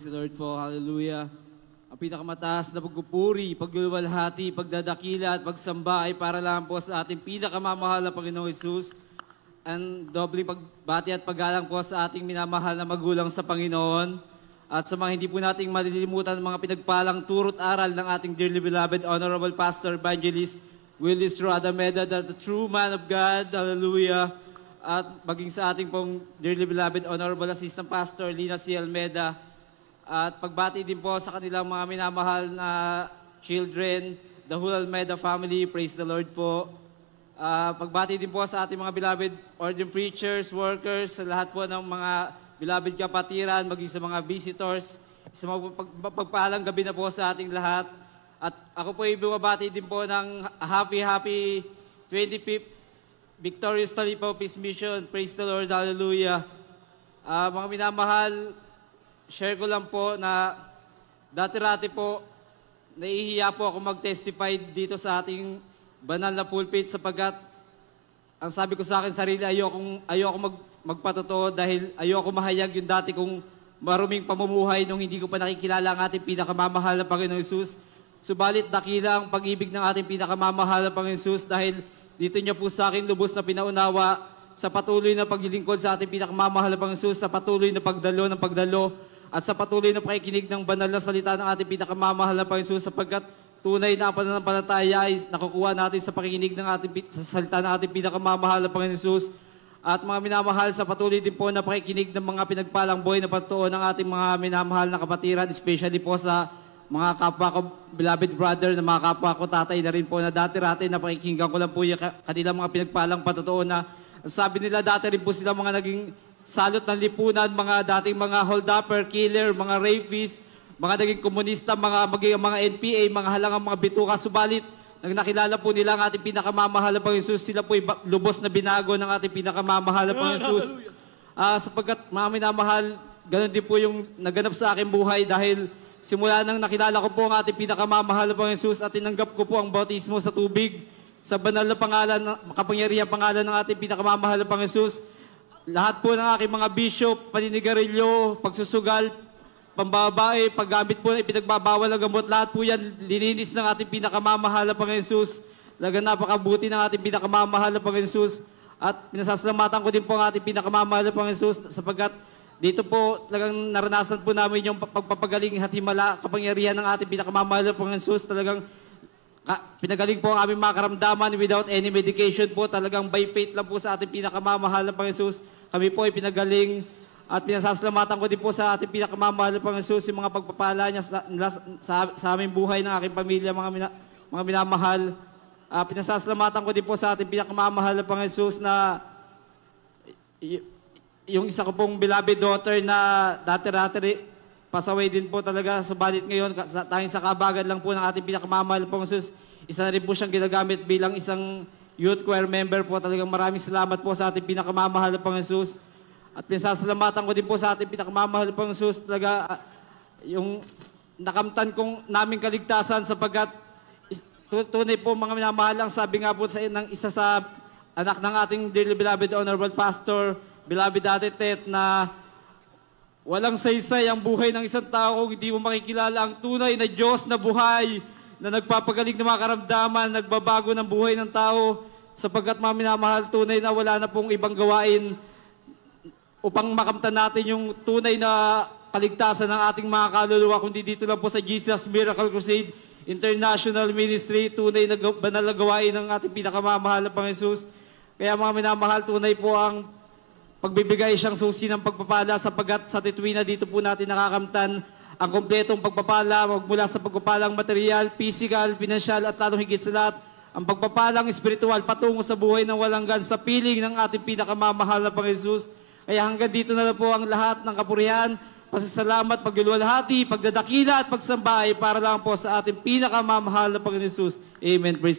Praise the Lord po, hallelujah. Ang pinakamataas na pagpupuri, pagluluwalhati, pagdadakila at pagsamba ay para lang po sa ating pinakamamahal na Panginoong Hesus. Ang dobling pagbati at paggalang po sa ating minamahal na magulang sa Panginoon. At sa mga hindi po nating malilimutan mga pinagpalang turo't aral ng ating dearly beloved Honorable Pastor Evangelist Willis Radameda, the true man of God, hallelujah. At maging sa ating pong dearly beloved Honorable Assistant Pastor Lina C. Almeda. At pagbati din po sa kanilang mga minamahal na children, the whole Almeda family, praise the Lord po. Pagbati din po sa ating mga beloved ordained preachers, workers, sa lahat po ng mga beloved kapatiran, maging sa mga visitors, sa mga pagpalang gabi na po sa ating lahat. At ako po ibabati din po ng happy 25th Victorious Talipaw Peace Mission. Praise the Lord, hallelujah. Mga minamahal, share ko lang po na dati-rati po, nahihiya po ako mag-testify dito sa ating banal na pulpit sapagkat ang sabi ko sa akin sarili, ayoko magpatotoo dahil ayoko mahayag yung dati kong maruming pamumuhay nung hindi ko pa nakikilala ang ating pinakamamahal na Panginoong Hesus. Subalit dakila ang pag-ibig ng ating pinakamamahal na Panginoong Hesus dahil dito niya po sa akin lubos na pinaunawa sa patuloy na paglilingkod sa ating pinakamamahal na Panginoong Hesus, sa patuloy na pagdalo ng pagdalo, at sa patuloy na pakikinig ng banal na salita ng ating pinakamamahal na Panginoon Hesus sapagkat tunay na pananampalataya ay nakukuha natin sa pakikinig ng sa salita ng ating pinakamamahal na Panginoon Hesus. At mga minamahal, sa patuloy din po na pakikinig ng mga pinagpalang buhay na patuon ng ating mga minamahal na kapatiran, especially po sa mga kapwa ko, beloved brother, na mga kapwa ko, tatay na rin po na dati-rati na pakikinggan ko lang po yung kanilang mga pinagpalang patuon na sabi nila dati rin po sila mga naging salot ng lipunan, mga dating mga hold-upper, killer, mga rapist, mga naging komunista, mga NPA, mga halangang mga bituka. Subalit, nang nakilala po nila ang ating pinakamamahal na Panginoon Hesus, sila po'y lubos na binago ng ating pinakamamahal na Panginoon Hesus. Sapagkat mga minamahal, ganun din po yung naganap sa aking buhay dahil simula nang nakilala ko po ang ating pinakamamahal na Panginoon Hesus at tinanggap ko po ang bautismo sa tubig sa banal na pangalan, makapangyarihang pangalan ng ating pinakamamahal na Panginoon Hesus. Lahat po ng aking mga bishop, paninigarilyo, pagsusugal, pambabae, paggamit po na ipinagbabawal ng gamot, lahat po yan lininis ng ating pinakamamahal na Panginoon Hesus. Talagang napakabuti ng ating pinakamamahal na Panginoon Hesus. At pinasasalamatan ko din po ang ating pinakamamahal na Panginoon Hesus sapagkat dito po talagang naranasan po namin yung pagpapagaling at himala kapangyarihan ng ating pinakamamahal na Panginoon Hesus. Talagang pinagaling po ang aming mga karamdaman without any medication po. Talagang by faith lang po sa ating pinakamamahal na Panginoon Hesus. Kami po ay pinagaling at pinasasalamatan ko din po sa ating pinakamamahal na Panginoon Hesus yung mga pagpapala niya sa aming buhay ng aking pamilya, mga minamahal. Pinasasalamatan ko din po sa ating pinakamamahal na Panginoon Hesus na yung isa ko pong beloved daughter na dati-rati pasaway din po talaga. Subalit ngayon, tanging sa kabagan lang po ng ating pinakamamahal na Panginoon Hesus, isa na rin po siyang ginagamit bilang isang youth choir member po. Talagang maraming salamat po sa ating pinakamamahal na Panginoon Hesus. At pinasasalamatan ko din po sa ating pinakamamahal na Panginoon Hesus talaga yung nakamtan kong naming kaligtasan sapagkat tunay po mga minamahal lang. Sabi nga po ng isa sa anak ng ating dearly beloved Honorable Pastor, beloved Ate Tet, na walang saysay ang buhay ng isang tao kung hindi mo makikilala ang tunay na Diyos na buhay na nagpapagaling ng mga karamdaman, nagbabago ng buhay ng tao sapagkat mga minamahal, tunay na wala na pong ibang gawain upang makamtan natin yung tunay na kaligtasan ng ating mga kaluluwa kundi dito lang po sa Jesus Miracle Crusade International Ministry, tunay na banal na gawain ng ating pinakamamahal na Panginoon Hesus. Kaya mga minamahal, tunay po ang pagbibigay siyang susi ng pagpapala sapagkat sa tituina dito po natin nakakamtan ang kompletong pagpapala mula sa pagpapalang material, physical, financial at lalong higit sa lahat ang pagpapalang espiritual patungo sa buhay ng walang hanggan sa piling ng ating pinakamamahal na Panginoon Hesus. Kaya hanggang dito na lang po ang lahat ng kapurihan, pasasalamat, pagluluwalhati, pagdadakila at pagsamba ay para lang po sa ating pinakamamahal na Panginoon Hesus. Amen. Praise